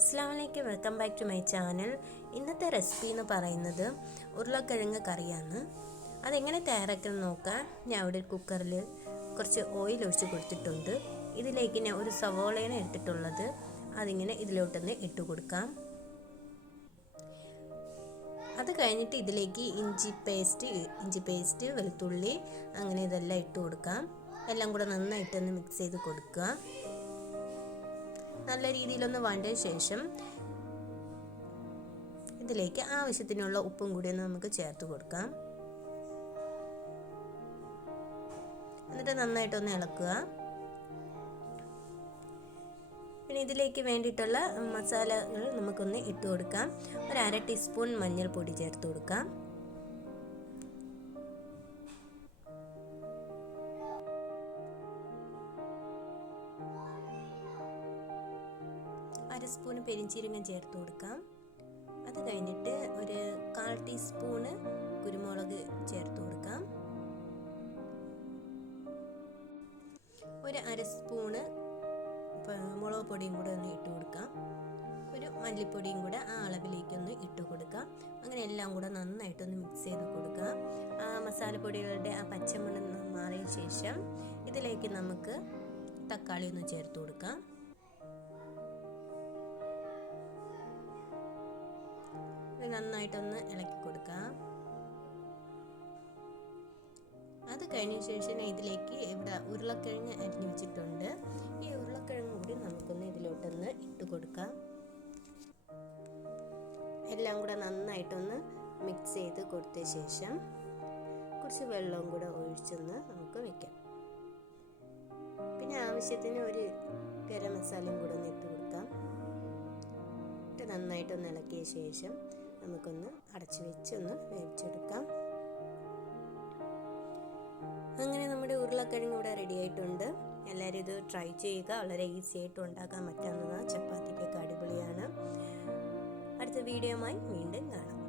അസ്സലാമലൈക്കും, welcome back to my channel. ഇന്നത്തെ recipe എന്ന് പറയുന്നത് ഉരുളക്കിഴങ്ങ് കറിയാണ്. അതെങ്ങനെ തയ്യാറാക്കുന്നത് നോക്കാം. ഞാൻ ഇവിടെ ഒരു കുക്കറിൽ കുറച്ച് ഓയിൽ ഒഴിച്ച് കൊടുത്തിട്ടുണ്ട്. ഇതിലേക്ക് ഞാൻ ഒരു സവോളയാണ് എടുത്തിട്ടുള്ളത്. അതിങ്ങനെ ഇതിലോട്ടൊന്ന് ഇട്ട് കൊടുക്കാം. അത് കഴിഞ്ഞിട്ട് ഇതിലേക്ക് ഇഞ്ചി പേസ്റ്റ്, വെളുത്തുള്ളി, അങ്ങനെ ഇതെല്ലാം ഇട്ട് കൊടുക്കാം. എല്ലാം കൂടെ നന്നായിട്ടൊന്ന് മിക്സ് ചെയ്ത് കൊടുക്കുക. നല്ല രീതിയിലൊന്ന് വഴറ്റിയ ശേഷം ഇതിലേക്ക് ആവശ്യത്തിനുള്ള ഉപ്പും കൂടി ഒന്ന് നമുക്ക് ചേർത്ത് കൊടുക്കാം. എന്നിട്ട് നന്നായിട്ടൊന്ന് ഇളക്കുക. പിന്നെ ഇതിലേക്ക് വേണ്ടിയിട്ടുള്ള മസാലകൾ നമുക്കൊന്ന് ഇട്ട് കൊടുക്കാം. ഒരു 1/2 ടീസ്പൂൺ മഞ്ഞൾപ്പൊടി ചേർത്ത് കൊടുക്കാം. 1 സ്പൂൺ പെരിഞ്ചീരകം ചേർത്ത് കൊടുക്കാം. അത് കഴിഞ്ഞിട്ട് ഒരു 1/4 ടീസ്പൂണ് കുരുമുളക് ചേർത്ത് കൊടുക്കാം. ഒരു 1/2 സ്പൂണ് മുളക് പൊടിയും കൂടെ ഒന്ന് ഇട്ട് കൊടുക്കാം. ഒരു മല്ലിപ്പൊടിയും കൂടെ ആ അളവിലേക്കൊന്ന് ഇട്ട് കൊടുക്കാം. അങ്ങനെ എല്ലാം കൂടെ നന്നായിട്ടൊന്ന് മിക്സ് ചെയ്ത് കൊടുക്കുക. ആ മസാലപ്പൊടികളുടെ ആ പച്ചമണം മാറിയ ശേഷം ഇതിലേക്ക് നമുക്ക് തക്കാളി ഒന്ന് ചേർത്ത് കൊടുക്കാം. നന്നായിട്ടൊന്ന് ഇളക്കി കൊടുക്കാം. അത് കഴിഞ്ഞ ശേഷം ഇതിലേക്ക് ഇവിടെ ഉരുളക്കിഴങ്ങ് അരിഞ്ഞു വെച്ചിട്ടുണ്ട്. ഈ ഉരുളക്കിഴങ്ങ് കൂടി നമുക്കൊന്ന് ഇതിലോട്ടൊന്ന് ഇട്ട് കൊടുക്കാം. എല്ലാം കൂടെ നന്നായിട്ടൊന്ന് മിക്സ് ചെയ്ത് കൊടുത്ത ശേഷം കുറച്ച് വെള്ളവും കൂടെ ഒഴിച്ചൊന്ന് നമുക്ക് വെക്കാം. പിന്നെ ആവശ്യത്തിന് ഒരു ഗരം മസാലയും കൂടെ ഒന്ന് ഇട്ട് കൊടുക്കാം. നന്നായിട്ടൊന്ന് ഇളക്കിയ ശേഷം നമുക്കൊന്ന് അടച്ചു വെച്ച് ഒന്ന് വേവിച്ചെടുക്കാം. അങ്ങനെ നമ്മുടെ ഉരുളക്കിഴങ്ങ് ഇവിടെ റെഡി ആയിട്ടുണ്ട്. എല്ലാവരും ഇത് ട്രൈ ചെയ്യുക. വളരെ ഈസി ആയിട്ട് ഉണ്ടാക്കാൻ പറ്റാവുന്നതാണ്. ചപ്പാത്തിക്കൊക്കെ അടിപൊളിയാണ്. അടുത്ത വീഡിയോയുമായി വീണ്ടും കാണാം.